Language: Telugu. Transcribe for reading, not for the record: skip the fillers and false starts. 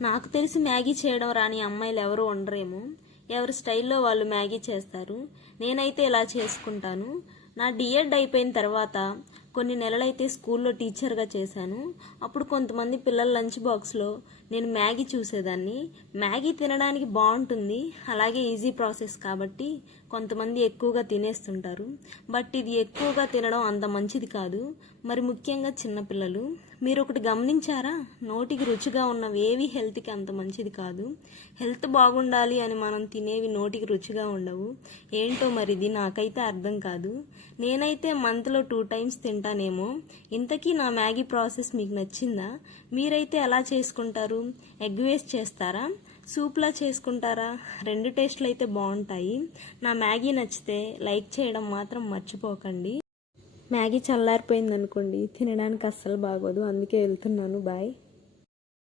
నాకు తెలిసి మ్యాగీ చేయడం రాని అమ్మాయిలు ఎవరు ఉండరేమో. ఎవరి స్టైల్లో వాళ్ళు మ్యాగీ చేస్తారు. నేనైతే ఇలా చేసుకుంటాను. నా డిఎడ్ అయిపోయిన తర్వాత కొన్ని నెలలైతే స్కూల్లో టీచర్గా చేశాను. అప్పుడు కొంతమంది పిల్లల లంచ్ బాక్స్లో నేను మ్యాగీ చూసేదాన్ని. మ్యాగీ తినడానికి బాగుంటుంది, అలాగే ఈజీ ప్రాసెస్ కాబట్టి కొంతమంది ఎక్కువగా తినేస్తుంటారు. బట్ ఇది ఎక్కువగా తినడం అంత మంచిది కాదు, మరి ముఖ్యంగా చిన్నపిల్లలు. మీరు ఒకటి గమనించారా? నోటికి రుచిగా ఉన్నవి ఏవి హెల్త్కి అంత మంచిది కాదు. హెల్త్ బాగుండాలి అని మనం తినేవి నోటికి రుచిగా ఉండవు. ఏంటో మరిది నాకైతే అర్థం కాదు. నేనైతే మంత్లో 2 times తింటానేమో. ఇంతకీ నా మ్యాగీ ప్రాసెస్ మీకు నచ్చిందా? మీరైతే ఎలా చేసుకుంటారు? ఎగ్ వేస్ట్ చేస్తారా? సూప్లా చేసుకుంటారా? 2 టేస్ట్లు అయితే బాగుంటాయి. నా మ్యాగీ నచ్చితే లైక్ చేయడం మాత్రం మర్చిపోకండి. మ్యాగీ చల్లారిపోయింది అనుకోండి, తినడానికి అస్సలు బాగోదు. అందుకే వెళ్తున్నాను. బాయ్.